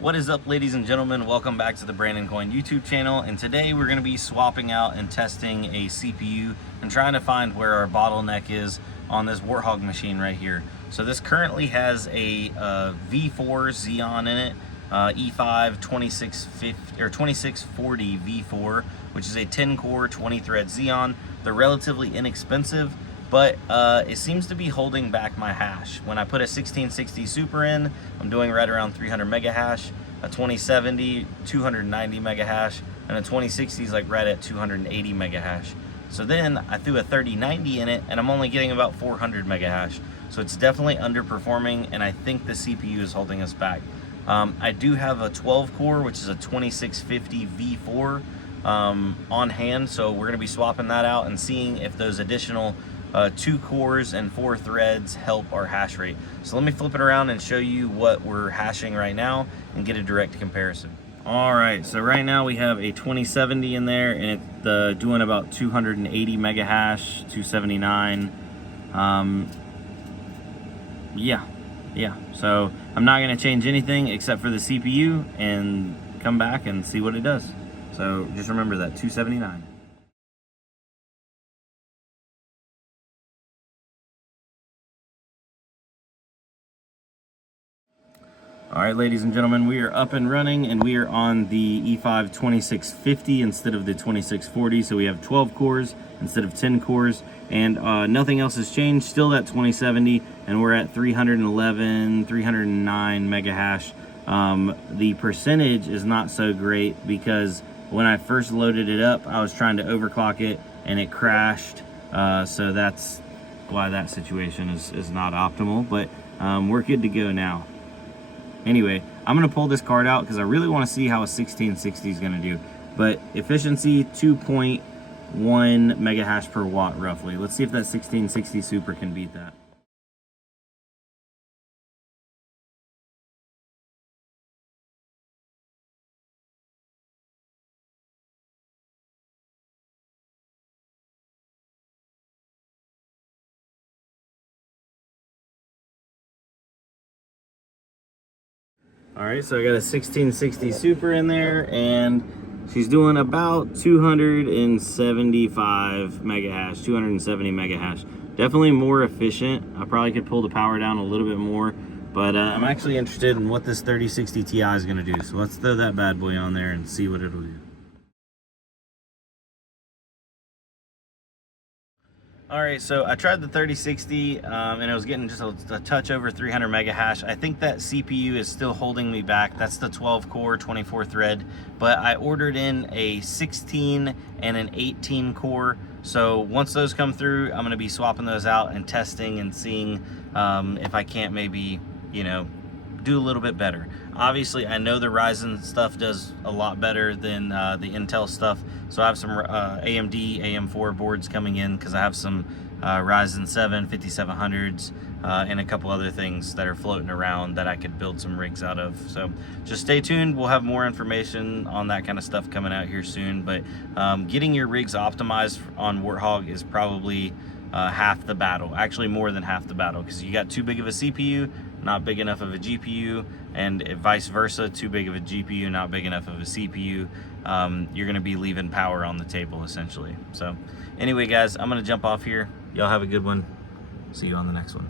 What is up, ladies and gentlemen? Welcome back to the Brandon Coin YouTube channel, and today we're going to be swapping out and testing a CPU and trying to find where our bottleneck is on this Warthog machine right here. So this currently has a V4 Xeon in it, E5 2650 or 2640 V4, which is a 10-core 20-thread Xeon. They're relatively inexpensive, but it seems to be holding back my hash. When I put a 1660 Super in, I'm doing right around 300 mega hash, a 2070, 290 mega hash, and a 2060 is like right at 280 mega hash. So then I threw a 3090 in it, and I'm only getting about 400 mega hash. So it's definitely underperforming, and I think the CPU is holding us back. I do have a 12 core, which is a 2650 V4 on hand, so we're gonna be swapping that out and seeing if those additional 2 cores and 4 threads help our hash rate. So let me flip it around and show you what we're hashing right now and get a direct comparison. All right, so right now we have a 2070 in there, and it's doing about 280 mega hash, 279. Yeah. So I'm not gonna change anything except for the CPU and come back and see what it does. So just remember that 279. All right, ladies and gentlemen, we are up and running, and we are on the E5 2650 instead of the 2640. So we have 12 cores instead of 10 cores, and nothing else has changed. Still that 2070, and we're at 311, 309 mega hash. The percentage is not so great because when I first loaded it up, I was trying to overclock it and it crashed. So that's why that situation is not optimal, but we're good to go now. Anyway, I'm gonna pull this card out because I really want to see how a 1660 is gonna do. But efficiency 2.1 mega hash per watt roughly. Let's see if that 1660 Super can beat that. All right, so I got a 1660 Super in there, and she's doing about 275 mega hash, 270 mega hash. Definitely more efficient. I probably could pull the power down a little bit more, but I'm actually interested in what this 3060 Ti is gonna do. So let's throw that bad boy on there and see what it'll do. All right, so I tried the 3060 and it was getting just a touch over 300 mega hash. I think that CPU is still holding me back. That's the 12 core, 24 thread, but I ordered in a 16 and an 18 core. So once those come through, I'm gonna be swapping those out and testing and seeing if I can't maybe, do a little bit better. Obviously, I know the Ryzen stuff does a lot better than the Intel stuff. So I have some AMD AM4 boards coming in because I have some Ryzen 7 5700s and a couple other things that are floating around that I could build some rigs out of. So just stay tuned. We'll have more information on that kind of stuff coming out here soon. But getting your rigs optimized on Warthog is probably half the battle, actually more than half the battle, because you got too big of a CPU, not big enough of a GPU, and vice versa, too big of a GPU, not big enough of a CPU. You're gonna be leaving power on the table essentially. So anyway, guys, I'm gonna jump off here. Y'all have a good one. See you on the next one.